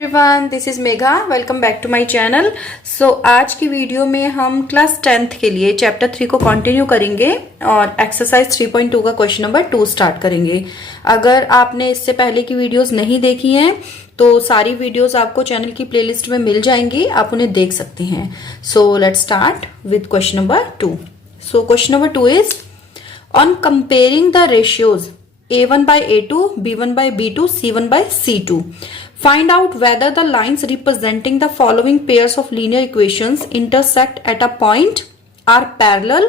Everyone, this is Megha. Welcome back to my channel. आज की video में हम क्लास 10th के लिए चैप्टर 3 को कंटिन्यू करेंगे और एक्सरसाइज 3.2 का क्वेश्चन नंबर 2 स्टार्ट करेंगे। अगर आपने इससे पहले की वीडियोस नहीं देखी हैं तो सारी वीडियोस आपको चैनल की प्लेलिस्ट में मिल जाएंगी, आप उन्हें देख सकते हैं। So let's start with question number 2। So question number 2 is on comparing the ratios A1 by A2, B1 by B2, C1 by C2. Find out whether the lines representing the following pairs of linear equations intersect at a point, are parallel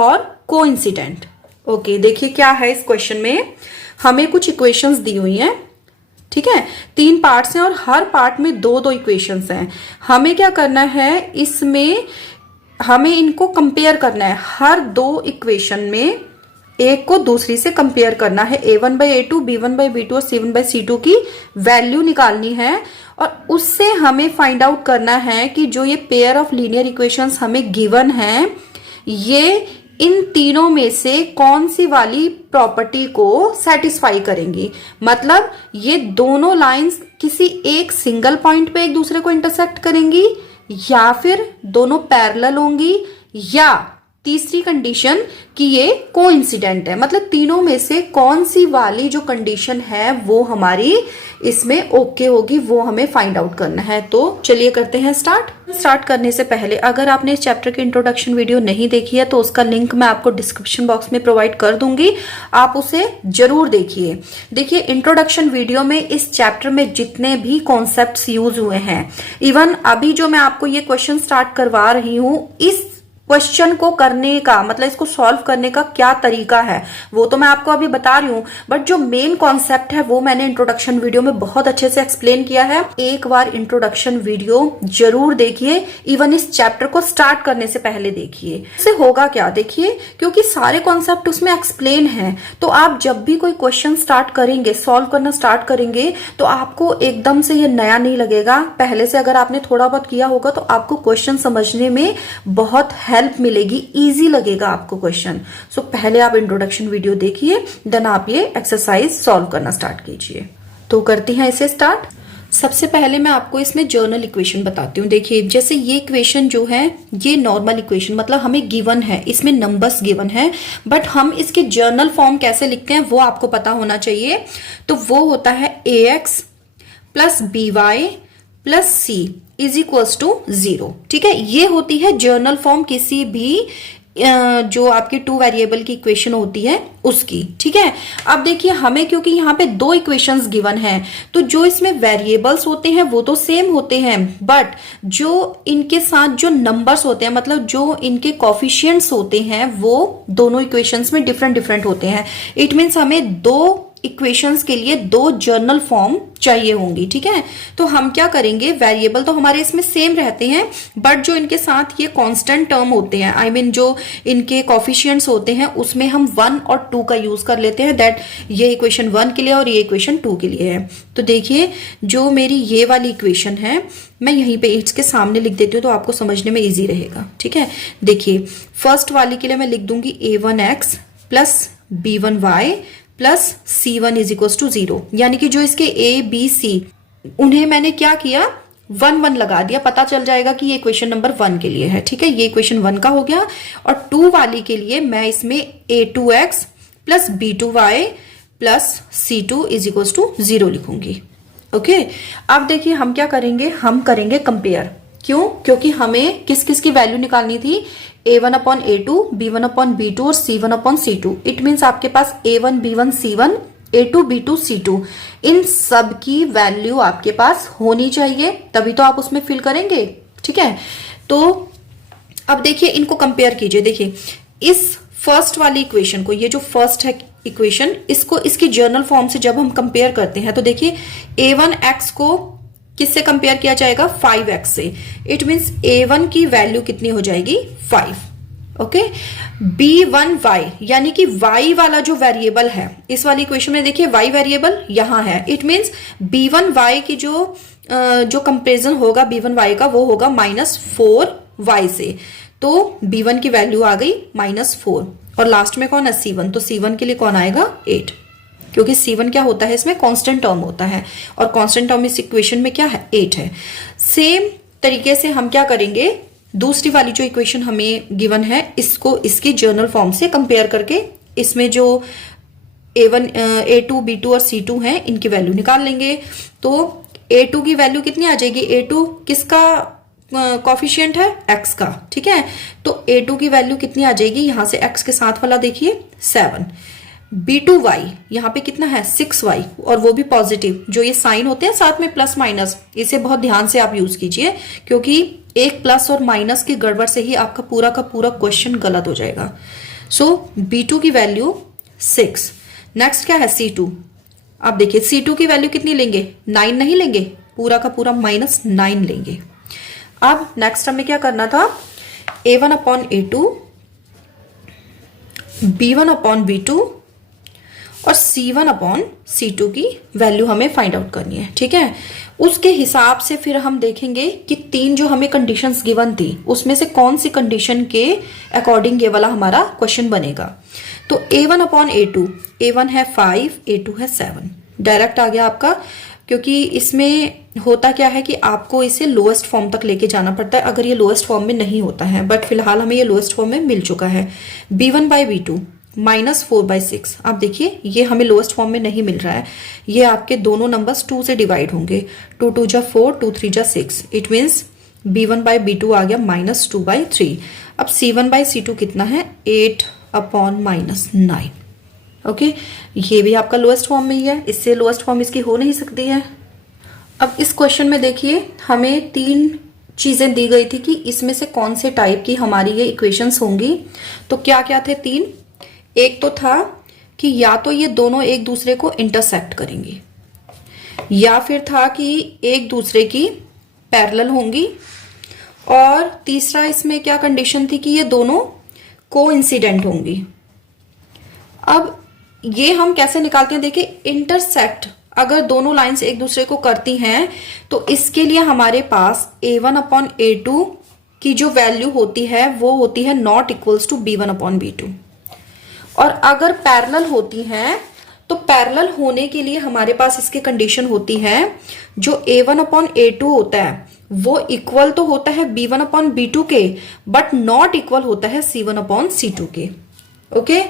or coincident. Okay, देखिए क्या है इस question में। हमें कुछ equations दी हुई हैं, ठीक है। 3 पार्ट्स हैं और हर पार्ट में दो इक्वेशंस हैं। हमें क्या करना है, इसमें हमें इनको कंपेयर करना है। हर 2 इक्वेशन में एक को दूसरी से कंपेयर करना है। A1 by A2, B1 by B2 और C1 by C2 की वैल्यू निकालनी है और उससे हमें फाइंड आउट करना है कि जो ये पेयर ऑफ लीनियर इक्वेशंस हमें गिवन है, ये इन तीनों में से कौन सी वाली प्रॉपर्टी को सेटिस्फाई करेंगी। मतलब ये दोनों लाइंस किसी एक सिंगल पॉइंट पे एक दूसरे को इंटरसेक्ट करेंगी, या फिर दोनों पैरेलल होंगी, या तीसरी कंडीशन कि ये कोइंसिडेंट है। मतलब तीनों में से कौन सी वाली जो कंडीशन है वो हमारी इसमें ओके होगी, वो हमें फाइंड आउट करना है। तो चलिए करते हैं स्टार्ट करने से पहले अगर आपने इस चैप्टर की इंट्रोडक्शन वीडियो नहीं देखी है तो उसका लिंक मैं आपको डिस्क्रिप्शन बॉक्स में प्रोवाइड कर दूंगी, आप उसे जरूर देखिए। देखिए, इंट्रोडक्शन वीडियो में इस चैप्टर में जितने भी कॉन्सेप्ट्स यूज हुए हैं, इवन अभी जो मैं आपको ये क्वेश्चन स्टार्ट करवा रही हूं, इस क्वेश्चन को करने का मतलब इसको सॉल्व करने का क्या तरीका है वो तो मैं आपको अभी बता रही हूं, बट जो मेन कॉन्सेप्ट है वो मैंने इंट्रोडक्शन वीडियो में बहुत अच्छे से एक्सप्लेन किया है। एक बार इंट्रोडक्शन वीडियो जरूर देखिए, इवन इस चैप्टर को स्टार्ट करने से पहले देखिए। इससे होगा क्या, देखिए, क्योंकि सारे कॉन्सेप्ट उसमें एक्सप्लेन है, तो आप जब भी कोई क्वेश्चन स्टार्ट करेंगे, सॉल्व करना स्टार्ट करेंगे, तो आपको एकदम से ये नया नहीं लगेगा। पहले से अगर आपने थोड़ा बहुत किया होगा तो आपको क्वेश्चन समझने में बहुत हेल्प मिलेगी, इजी लगेगा आपको क्वेश्चन। सो पहले आप इंट्रोडक्शन वीडियो देखिए, देन आप ये एक्सरसाइज सॉल्व करना स्टार्ट कीजिए। तो करते हैं इसे स्टार्ट। सबसे पहले मैं आपको इसमें जर्नल इक्वेशन बताती हूँ। देखिए, जैसे ये इक्वेशन जो है ये नॉर्मल इक्वेशन, मतलब हमें गिवन है, इसमें नंबर्स गिवन है, बट हम इसके जर्नल फॉर्म कैसे लिखते हैं वो आपको पता होना चाहिए। तो वो होता है ax plus by plus c is equals to 0, ठीक है। ये होती है जर्नल फॉर्म किसी भी जो आपकी 2 वेरिएबल की इक्वेशन होती है उसकी, ठीक है। अब देखिए, हमें क्योंकि यहाँ पे 2 इक्वेशंस गिवन है, तो जो इसमें वेरिएबल्स होते हैं वो तो सेम होते हैं, बट जो इनके साथ जो नंबर्स होते हैं, मतलब जो इनके कॉफिशिएंट्स होते हैं, वो दोनों इक्वेशंस में डिफरेंट होते हैं। इट मीन्स हमें 2 इक्वेशंस के लिए 2 जर्नल फॉर्म चाहिए होंगी, ठीक है। तो हम क्या करेंगे, वेरिएबल तो हमारे इसमें सेम रहते हैं, बट जो इनके साथ ये कांस्टेंट टर्म होते हैं, आई मीन जो इनके कॉफिशिएंट्स होते हैं, उसमें हम 1 और 2 का यूज कर लेते हैं। दैट ये इक्वेशन 1 के लिए और ये इक्वेशन 2 के लिए है। तो देखिए, जो मेरी ये वाली इक्वेशन है, मैं यहीं पे इसके सामने लिख देती हूँ तो आपको समझने में इजी रहेगा, ठीक है। देखिए, फर्स्ट वाली के लिए मैं लिख दूंगी a1x plus b1y plus c1 is equal to 0, यानी कि जो इसके a b c उन्हें मैंने क्या किया, 1 लगा दिया, पता चल जाएगा कि ये इक्वेशन नंबर 1 के लिए है, ठीक है। ये इक्वेशन 1 का हो गया। और 2 वाली के लिए मैं इसमें a2x plus b2y plus c2 is equal to 0 लिखूंगी, ओके। अब देखिए, हम क्या करेंगे, हम करेंगे कंपेयर। क्यों? क्योंकि हमें किस किस की वैल्यू निकालनी थी, a1 upon a2, b1 upon b2 और c1 upon c2। It means आपके पास a1 b1 c1, a2 b2 c2, इन सब की वैल्यू आपके पास होनी चाहिए, तभी तो आप उसमें फिल करेंगे, ठीक है। तो अब देखिए, इनको कंपेयर कीजिए। देखिए, इस फर्स्ट वाली इक्वेशन को, ये जो फर्स्ट है इक्वेशन, इसको इसकी जर्नल फॉर्म से जब हम कंपेयर करते हैं तो देखिए, a1x को किससे कंपेयर किया जाएगा, 5x से। इट मीन्स a1 की वैल्यू कितनी हो जाएगी, 5, ओके। b1y यानी कि y वाला जो वेरिएबल है इस वाली इक्वेशन में, देखिए y वेरिएबल यहां है। इट मीन्स b1y की जो कंपेरिजन होगा b1y का, वो होगा -4y से। तो b1 की वैल्यू आ गई -4, और लास्ट में कौन है, c1, तो c1 के लिए कौन आएगा, 8, क्योंकि C1 क्या होता है, इसमें कांस्टेंट टर्म होता है, और कांस्टेंट टर्म इस इक्वेशन में क्या है, 8 है। सेम तरीके से हम क्या करेंगे, दूसरी वाली जो इक्वेशन हमें गिवन है इसको इसकी जर्नल फॉर्म से कंपेयर करके इसमें जो A1, A2, B2 और C2 है इनकी वैल्यू निकाल लेंगे। तो A2 की वैल्यू कितनी आ जाएगी, A2 किसका कॉफिशिएंट है, x का, ठीक है। तो A2 की वैल्यू कितनी आ जाएगी, यहां से x के साथ वाला देखिए 7, B2y यहाँ पे कितना है 6y, और वो भी पॉजिटिव, जो ये साइन होते हैं साथ में प्लस माइनस, इसे बहुत ध्यान से आप यूज कीजिए, क्योंकि एक प्लस और माइनस की गड़बड़ से ही आपका पूरा का पूरा क्वेश्चन गलत हो जाएगा। सो B2 की वैल्यू 6। नेक्स्ट क्या है C2, आप देखिए C2 की वैल्यू कितनी लेंगे, 9 नहीं लेंगे, पूरा का पूरा -9 लेंगे। अब नेक्स्ट हमें क्या करना था, A1 upon A2, B1 upon B2 और C1 अपॉन C2 की वैल्यू हमें फाइंड आउट करनी है, ठीक है। उसके हिसाब से फिर हम देखेंगे कि 3 जो हमें कंडीशंस गिवन थी उसमें से कौन सी कंडीशन के अकॉर्डिंग ये वाला हमारा क्वेश्चन बनेगा। तो A1 अपॉन A2, A1 है 5, A2 है 7, डायरेक्ट आ गया आपका, क्योंकि इसमें होता क्या है कि आपको इसे लोएस्ट फॉर्म तक लेके जाना पड़ता है अगर ये लोएस्ट फॉर्म में नहीं होता है, बट फिलहाल हमें ये लोएस्ट फॉर्म में मिल चुका है। B1 बाई B2 -4/6, आप देखिए ये हमें लोएस्ट फॉर्म में नहीं मिल रहा है, ये आपके दोनों नंबर्स 2 से डिवाइड होंगे, 2 2 जा 4, 2 3 जा 6, it means B1 by B2 आ गया -2/3। अब C1 बाई C2 कितना है, 8 अपॉन -9, ओके, ये भी आपका लोएस्ट फॉर्म में ही है, इससे लोएस्ट फॉर्म इसकी हो नहीं सकती है। अब इस क्वेश्चन में देखिए हमें 3 चीजें दी गई थी कि इसमें से कौन से टाइप की हमारी ये इक्वेशंस होंगी। तो क्या क्या थे 3, एक तो था कि या तो ये दोनों एक दूसरे को इंटरसेक्ट करेंगी, या फिर था कि एक दूसरे की पैरेलल होंगी, और तीसरा इसमें क्या कंडीशन थी कि ये दोनों कोइंसिडेंट होंगी। अब ये हम कैसे निकालते हैं, देखिए इंटरसेक्ट अगर दोनों लाइंस एक दूसरे को करती हैं तो इसके लिए हमारे पास A1 अपॉन A2 की जो वैल्यू होती है वो होती है not equals to B1 upon B2, और अगर पैरेलल होती हैं तो पैरेलल होने के लिए हमारे पास इसकी कंडीशन होती है जो A1 अपॉन A2 होता है वो इक्वल तो होता है B1 अपॉन B2 के, बट नॉट इक्वल होता है C1 अपॉन C2 के, ओके।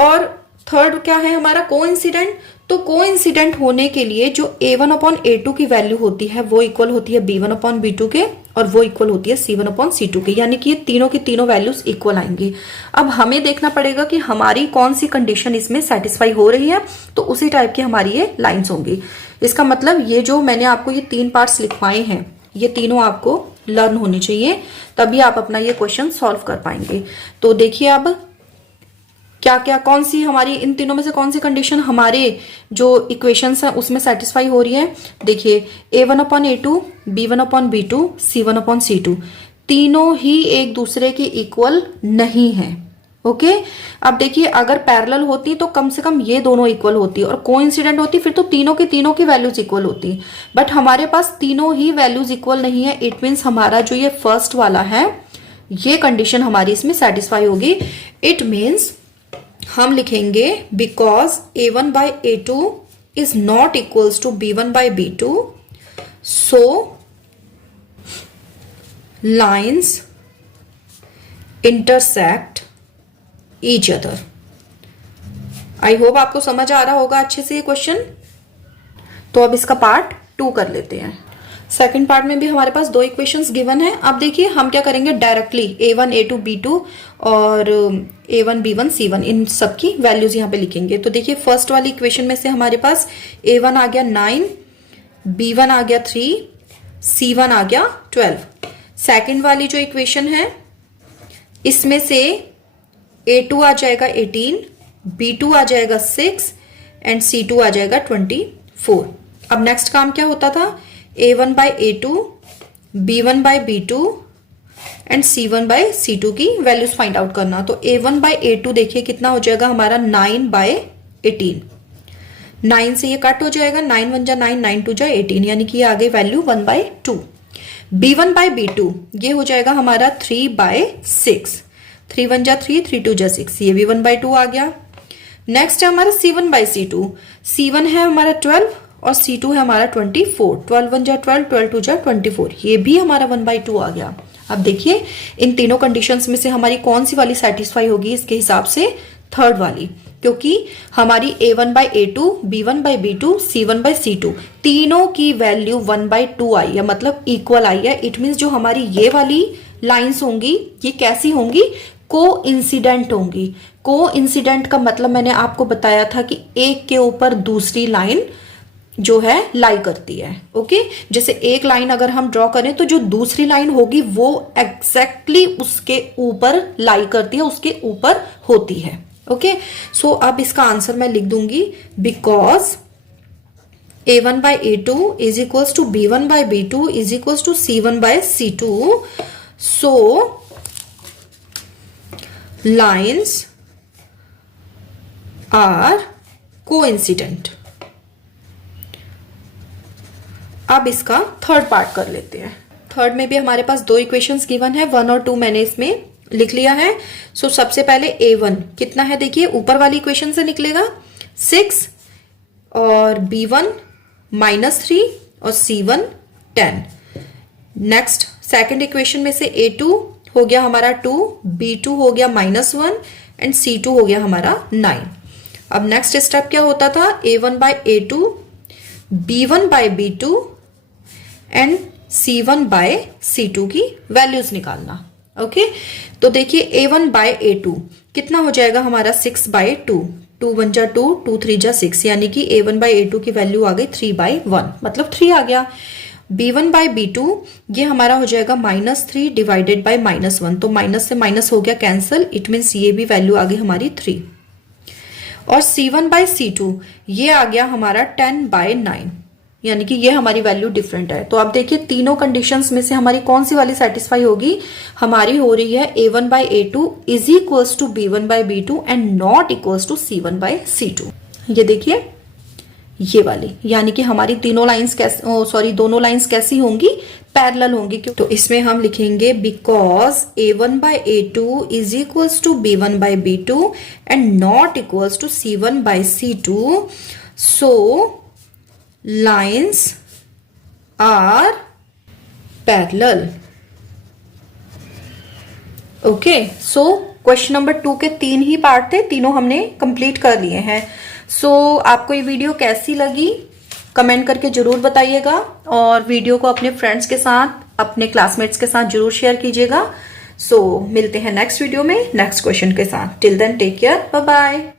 और थर्ड क्या है हमारा, कोइंसिडेंट। तो कोइंसिडेंट होने के लिए जो A1 अपॉन A2 की वैल्यू होती है वो इक्वल होती है B1 अपॉन B2 के, और वो इक्वल होती है C1 अपॉन C2 के, यानी कि ये तीनों की तीनों वैल्यूज इक्वल आएंगी। अब हमें देखना पड़ेगा कि हमारी कौन सी कंडीशन इसमें सेटिस्फाई हो रही है, तो उसी टाइप की हमारी ये लाइन्स होंगी। इसका मतलब ये जो मैंने आपको ये 3 पार्ट्स लिखवाए हैं ये तीनों आपको लर्न होनी चाहिए, तभी आप अपना ये क्वेश्चन सॉल्व कर पाएंगे। तो देखिए अब क्या क्या कौन सी हमारी इन तीनों में से कौन सी कंडीशन हमारे जो इक्वेशंस हैं उसमें सेटिस्फाई हो रही है। देखिए A1 upon A2, B1 upon B2, C1 upon C2 तीनों ही एक दूसरे के इक्वल नहीं है, ओके। अब देखिए अगर पैरेलल होती तो कम से कम ये दोनों इक्वल होती, और कोइंसिडेंट होती फिर तो तीनों की वैल्यूज इक्वल होती, बट हमारे पास तीनों ही वैल्यूज इक्वल नहीं है। इट मीन्स हमारा जो ये फर्स्ट वाला है ये कंडीशन हमारी इसमें सेटिस्फाई होगी। इट मीन्स हम लिखेंगे because A1 by A2 is not equals to B1 by B2, so lines intersect each other. I hope आपको समझ आ रहा होगा अच्छे से ये क्वेश्चन। तो अब इसका पार्ट 2 कर लेते हैं। सेकंड पार्ट में भी हमारे पास 2 इक्वेशंस गिवन है। अब देखिए हम क्या करेंगे, डायरेक्टली A1 A2 B2 और A1 B1 C1 इन सब की वैल्यूज यहाँ पे लिखेंगे। तो देखिए फर्स्ट वाली इक्वेशन में से हमारे पास A1 आ गया 9, B1 आ गया 3, C1 आ गया 12। सेकंड वाली जो इक्वेशन है इसमें से A2 आ जाएगा 18, B2 आ जाएगा 6 एंड C2 आ जाएगा 24। अब नेक्स्ट काम क्या होता था, A1 by A2, B1 by B2 and C1 by C2 की वैल्यूज फाइंड आउट करना। तो A1 बाई A2 देखिए कितना हो जाएगा हमारा 9 बाई 18, 9 से ये कट हो जाएगा, 9 1 जा 9, 9 2 जा 18, यानी कि ये आ गई value 1 by 2। B1 by B2 ये हो जाएगा हमारा 3 बाई 6, 3 1 जा 3, 3 2 जा 6, ये भी 1 बाई 2 आ गया। नेक्स्ट है हमारा C1 बाई C2। C1 है हमारा 12 और C2 है हमारा 24। 12 1 जा 12, 12 2 जा 24, ये भी हमारा 1/2 आ गया। अब देखिए इन तीनों कंडीशंस में से हमारी कौन सी वाली सेटिस्फाई होगी, इसके हिसाब से थर्ड वाली, क्योंकि हमारी A1/A2, B1/B2, C1/C2 तीनों की वैल्यू 1/2 आई है, मतलब इक्वल आई है। इट मीन्स जो हमारी ये वाली लाइंस होंगी ये कैसी होंगी, को इंसिडेंट होंगी। को इंसिडेंट का मतलब मैंने आपको बताया था कि एक के ऊपर दूसरी लाइन जो है लाई करती है। ओके, जैसे एक लाइन अगर हम ड्रॉ करें तो जो दूसरी लाइन होगी वो एग्जैक्टली उसके ऊपर लाई करती है, उसके ऊपर होती है। ओके, सो अब इसका आंसर मैं लिख दूंगी, because A1/A2 is equals to B1/B2 is equals to C1/C2, so lines are coincident. अब इसका थर्ड पार्ट कर लेते हैं। थर्ड में भी हमारे पास दो इक्वेशंस गिवन है, 1 और 2 मैंने इसमें लिख लिया है। सो सबसे पहले A1 कितना है, देखिए ऊपर वाली इक्वेशन से निकलेगा 6 और B1 -3 और C1 10। नेक्स्ट सेकंड इक्वेशन में से A2 हो गया हमारा 2, B2 हो गया -1 एंड C2 हो गया हमारा 9। अब नेक्स्ट स्टेप क्या होता था, A1/A2, B1/B2 एंड C1/C2 की वैल्यूज निकालना। ओके, तो देखिए A1/A2 कितना हो जाएगा हमारा 6/2, 2 1 जा 2, 2 3 जा 6, यानी कि A1/A2 की वैल्यू आ गई 3/1, मतलब 3 आ गया। B1/B2 ये हमारा हो जाएगा -3 डिवाइडेड बाय -1, तो माइनस से माइनस हो गया कैंसल, इट मीन्स ये भी वैल्यू आ गई हमारी 3। और C1/C2 ये आ गया हमारा 10/9, यानी कि ये हमारी वैल्यू डिफरेंट है। तो अब देखिए तीनों कंडीशंस में से हमारी कौन सी वाली सेटिस्फाई होगी, हमारी हो रही है A1/A2 is equals to B1/B2 and not equals to C1/C2। ये देखिए ये वाली, यानी कि हमारी तीनों लाइंस कैसे दोनों लाइंस कैसी होंगी, पैरेलल होंगी। तो इसमें हम लिखेंगे because A1/A2 is equals to B1/B2 and not equals to C1/C2, so lines are parallel। Okay, so question number 2 के 3 ही पार्ट थे, तीनों हमने कंप्लीट कर लिए हैं। सो आपको ये वीडियो कैसी लगी कमेंट करके जरूर बताइएगा, और वीडियो को अपने फ्रेंड्स के साथ, अपने क्लासमेट्स के साथ जरूर शेयर कीजिएगा। सो मिलते हैं नेक्स्ट वीडियो में नेक्स्ट क्वेश्चन के साथ। Till then take care, bye bye.